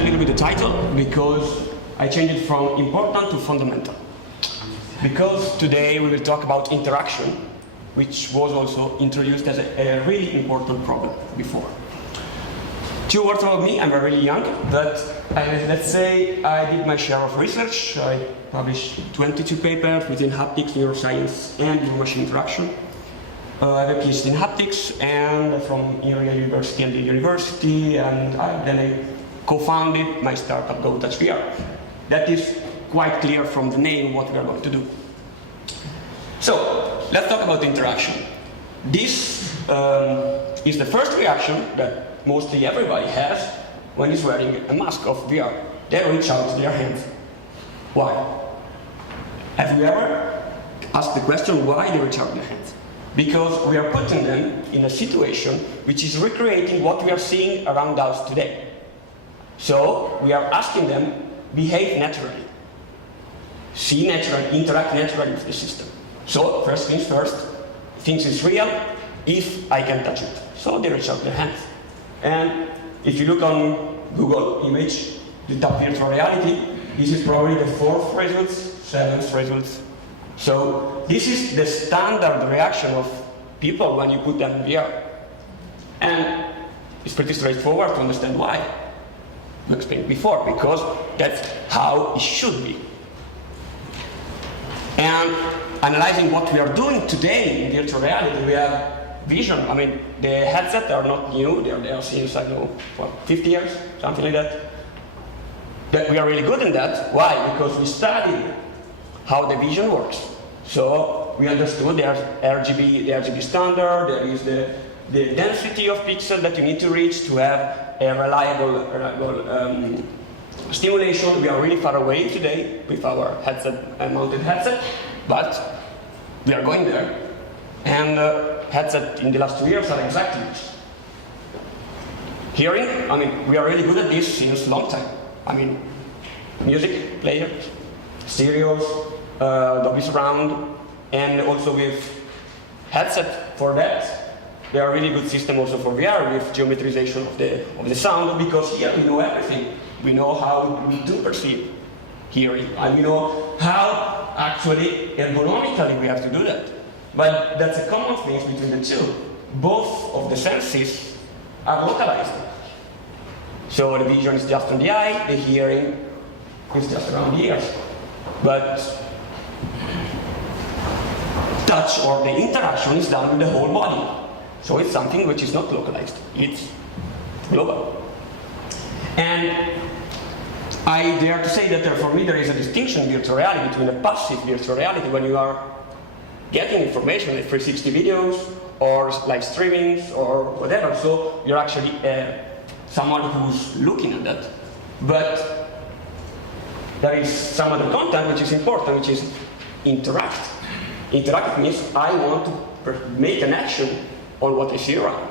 a little bit the title because I changed it from important to fundamental. Because today we will talk about interaction, which was also introduced as a really important problem before. 2 words about me, I'm really young, but let's say I did my share of research. I published 22 papers within haptics, neuroscience, and human-machine interaction. I have a PhD in haptics, and from University and the university, and then I co-founded my startup GoTouch VR. That is quite clear from the name what we are going to do. So, let's talk about interaction. This is the first reaction that mostly everybody has when he's wearing a mask of VR. They reach out their hands. Why? Have you ever asked the question why they reach out their hands? Because we are putting them in a situation which is recreating what we are seeing around us today. So we are asking them, behave naturally. See naturally, interact naturally with the system. So first things first, things is real if I can touch it. So they reach out their hands. And if you look on Google image, the top virtual reality, this is probably the 4th results, 7th results. So this is the standard reaction of people when you put them in VR. And it's pretty straightforward to understand why. I explained before, because that's how it should be. And analyzing what we are doing today in virtual reality, we have vision. I mean, the headsets are not new. They are since, I don't know, what, 50 years, something like that. But we are really good in that. Why? Because we studied how the vision works. So we understood there's the RGB standard, there is the density of pixels that you need to reach to have a reliable stimulation. We are really far away today with our mounted headset, but we are going there. And headsets in the last 2 years are exactly this. Hearing, I mean, we are really good at this since a long time. I mean, music players, stereos, Dolby Surround, and also with headset for that. They are really good system also for VR with geometrization of the sound, because here we know everything. We know how we do perceive hearing, and we know how actually ergonomically we have to do that. But that's a common thing between the two. Both of the senses are localized. So the vision is just on the eye, the hearing is just around the ears. But touch or the interaction is done with the whole body. So it's something which is not localized, it's global. And I dare to say that for me there is a distinction in virtual reality between a passive virtual reality when you are getting information like 360 videos or live streamings or whatever, so you're actually someone who's looking at that. But there is some other content which is important, which is interact. Interact means I want to make an action on what I see around.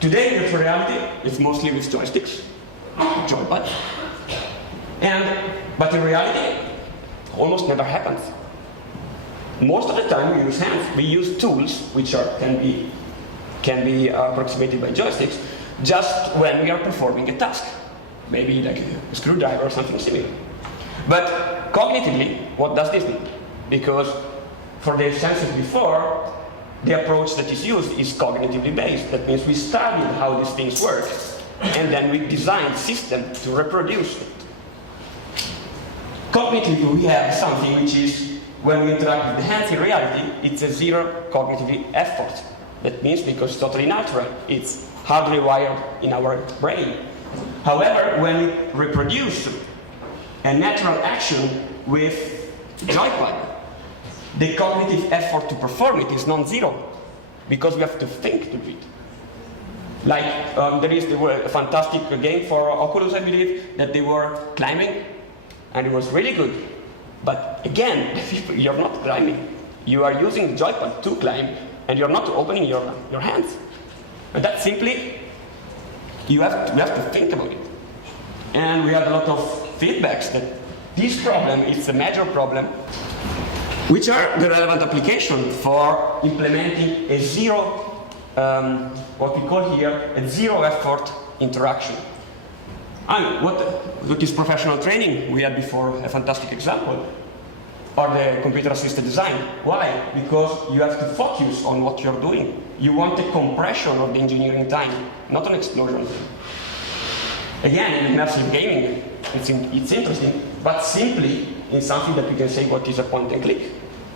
Today, virtual reality is mostly with joysticks, joypad, but in reality, almost never happens. Most of the time, we use hands. We use tools which can be approximated by joysticks, just when we are performing a task, maybe like a screwdriver or something similar. But cognitively, what does this mean? Because for the senses before, the approach that is used is cognitively based. That means we studied how these things work, and then we designed systems to reproduce it. Cognitively, we have something which is, when we interact with the hands in reality, it's a zero cognitive effort. That means because it's totally natural, it's hardly wired in our brain. However, when we reproduce a natural action with joypad, the cognitive effort to perform it is non-zero, because we have to think to do it. Like, there is a fantastic game for Oculus, I believe, that they were climbing, and it was really good. But again, you're not climbing. You are using the joypad to climb, and you're not opening your hands. And that's simply, we have to think about it. And we have a lot of feedbacks that this problem is a major problem, which are the relevant application for implementing a zero, what we call here, a zero effort interaction. What is professional training? We had before a fantastic example, or the computer-assisted design. Why? Because you have to focus on what you're doing. You want a compression of the engineering time, not an explosion. Again, in immersive gaming, it's interesting, but simply in something that we can say what is a point and click.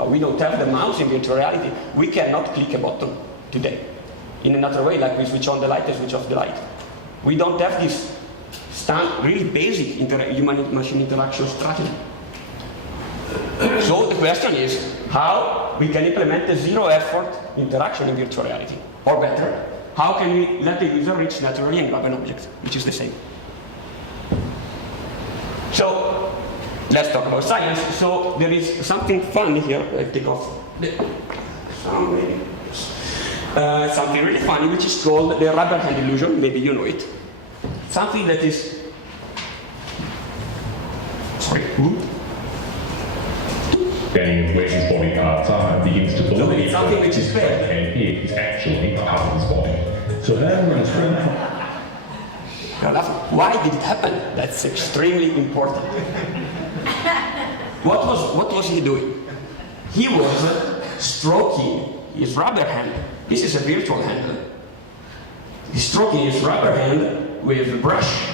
We don't have the mouse in virtual reality. We cannot click a button today. In another way, like we switch on the light and switch off the light. We don't have this really basic human-machine interaction strategy. So the question is how we can implement a zero-effort interaction in virtual reality. Or better, how can we let the user reach naturally and grab an object, which is the same. So let's talk about science. So there is something fun here. I take off the sound. Something really funny, which is called the rubber hand illusion. Maybe you know it. Something that is. Sorry. Then where his body parts are begins to So it's something which is fair. And here is actually part of his body. So that runs from. Why did it happen? That's extremely important. What was he doing? He was stroking his rubber hand. This is a virtual hand. He's stroking his rubber hand with a brush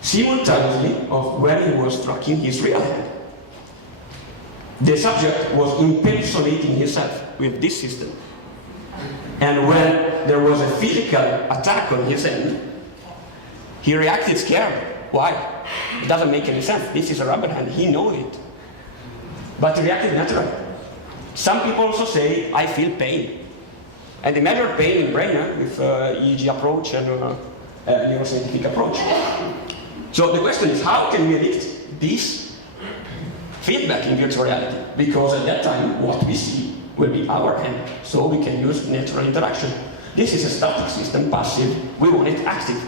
simultaneously of when he was stroking his real hand. The subject was impersonating himself with this system. And when there was a physical attack on his hand, he reacted scared. Why? It doesn't make any sense. This is a rubber hand. He knows it. But he reacted naturally. Some people also say, I feel pain. And they measure pain in the brain with EEG approach and neuroscientific approach. So the question is, how can we elicit this feedback in virtual reality? Because at that time, what we see will be our hand. So we can use natural interaction. This is a static system, passive. We want it active.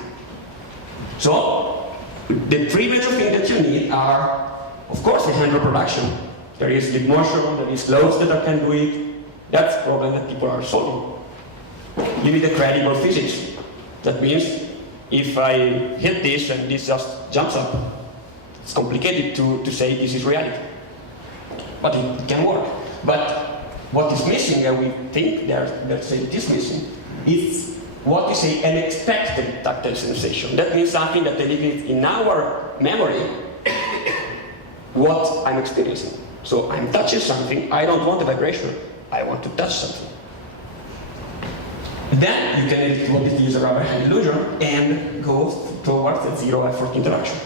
So the three major things that you need are, of course, the hand reproduction. There is the immersion, there is clothes that can do it. That's the problem that people are solving. You need a credible physics. That means if I hit this and this just jumps up, it's complicated to say this is reality. But it can work. But what is missing, and we think let's say it is missing, is what we say an expected tactile sensation. That means something that delivers in our memory what I'm experiencing. So I'm touching something, I don't want a vibration, I want to touch something. Then you can use a rubber hand illusion and go towards a zero-effort interaction.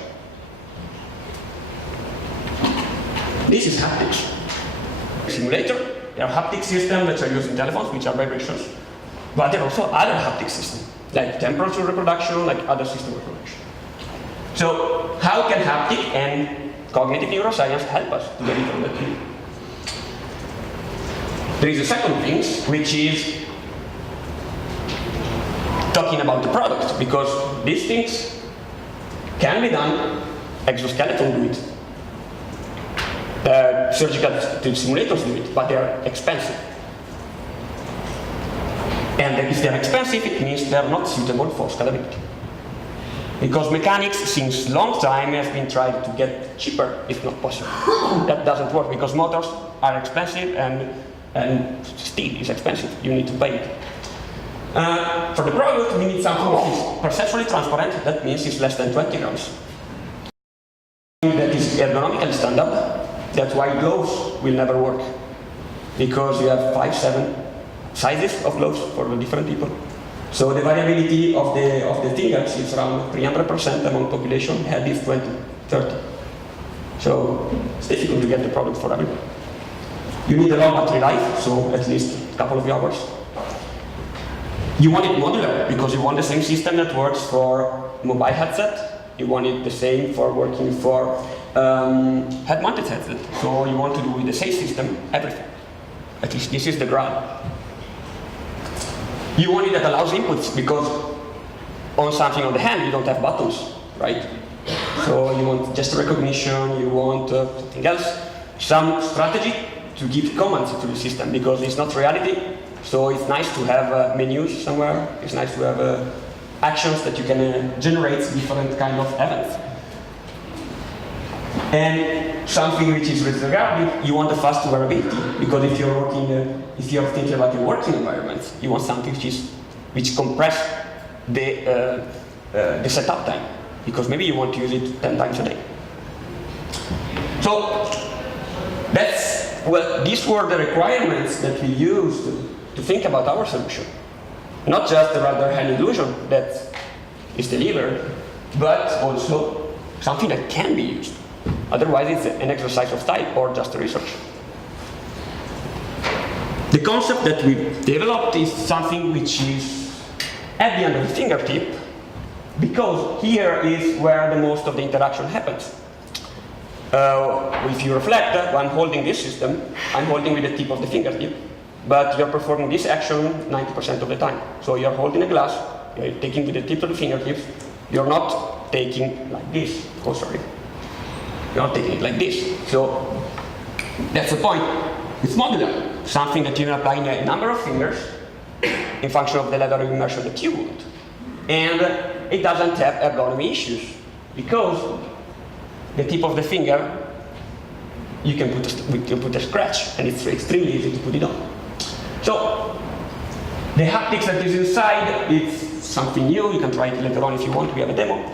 This is haptics. Simulator, there are haptic systems that are used in telephones, which are vibrations. But there are also other haptic systems, like temperature reproduction, like other system reproduction. So how can haptic and cognitive neuroscience help us to deliver that view? There is a second thing, which is talking about the product, because these things can be done, exoskeleton do it, surgical simulators do it, but they are expensive. And if they're expensive, it means they're not suitable for scalability. Because mechanics, since long time, has been tried to get cheaper, if not possible. That doesn't work, because motors are expensive and steel is expensive. You need to pay it. For the product, we need something that is perceptually transparent. That means it's less than 20 grams. That is ergonomically standard. That's why gloves will never work. Because you have 5, 7 sizes of gloves for the different people. So the variability of the fingers is around 300% among population, head is 20, 30. So it's difficult to get the product for everyone. You need a long battery life, so at least a couple of hours. You want it modular, because you want the same system that works for mobile headset. You want it the same for working for head-mounted headset. So you want to do with the same system, everything. At least this is the ground. You want it that allows inputs, because on something on the hand, you don't have buttons, right? So you want gesture recognition, you want something else, some strategy to give commands to the system, because it's not reality. So it's nice to have menus somewhere. It's nice to have actions that you can generate different kind of events. And something which is regarded, you want a fast wearability, because if you're working, if you're thinking about your working environment, you want something which compress the setup time, because maybe you want to use it 10 times a day. So these were the requirements that we used to think about our solution. Not just the rubber hand illusion that is delivered, but also something that can be used. Otherwise, it's an exercise of style or just a research. The concept that we developed is something which is at the end of the fingertip, because here is where the most of the interaction happens. If you reflect, I'm holding this system, I'm holding with the tip of the fingertip, but you're performing this action 90% of the time. So you're holding a glass, you're taking with the tip of the fingertips, you're not taking like this. Oh, sorry. You're not taking it like this. So that's the point. It's modular, something that you can apply in a number of fingers in function of the level of immersion that you want. And it doesn't have ergonomy issues, because the tip of the finger, you can put a scratch, and it's extremely easy to put it on. So the haptics that is inside, it's something new. You can try it later on if you want. We have a demo.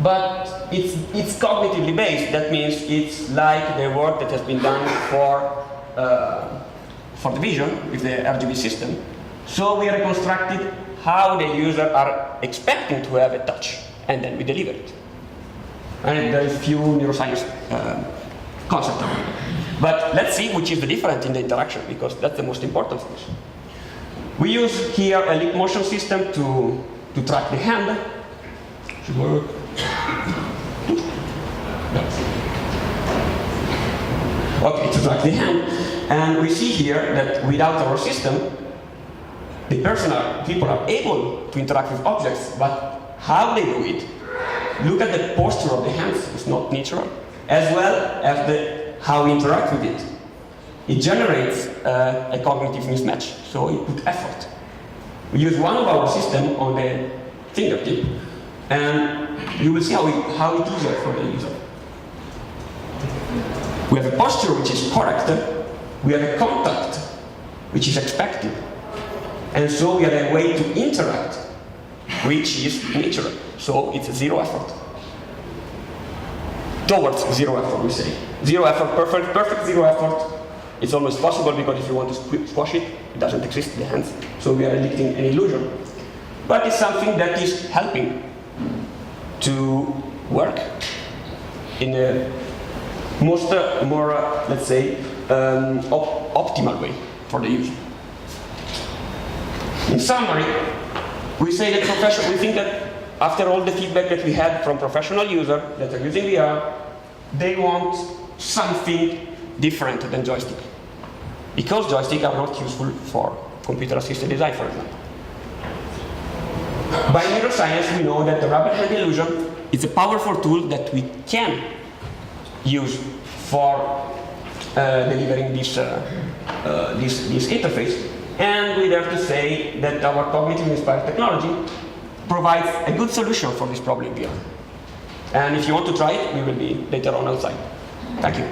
But it's cognitively based. That means it's like the work that has been done for the vision with the RGB system. So we reconstructed how the user are expecting to have a touch, and then we deliver it. And there is few neuroscience concepts around it. But let's see which is the difference in the interaction, because that's the most important thing. We use here a lip motion system to track the hand. Should work. Okay, to track the hand. And we see here that without our system, people are able to interact with objects, but how they do it, look at the posture of the hands, it's not natural, as well as how we interact with it. It generates a cognitive mismatch, so it puts effort. We use one of our system on the fingertip, and you will see how it is for the user. We have a posture which is correct, we have a contact which is expected, and so we have a way to interact which is natural. So it's zero effort. Towards zero effort, we say. Zero effort, perfect zero effort. It's almost possible, because if you want to squash it, it doesn't exist in the hands. So we are elicting an illusion. But it's something that is helping to work in a more, let's say, optimal way for the user. In summary, we say that we think that after all the feedback that we had from professional users that are using VR, they want something different than joystick. Because joysticks are not useful for computer-assisted design, for example. By neuroscience, we know that the rubber hand illusion is a powerful tool that we can use for delivering this interface. And we dare to say that our cognitively inspired technology provides a good solution for this problem here. And if you want to try it, we will be later on outside. Thank you.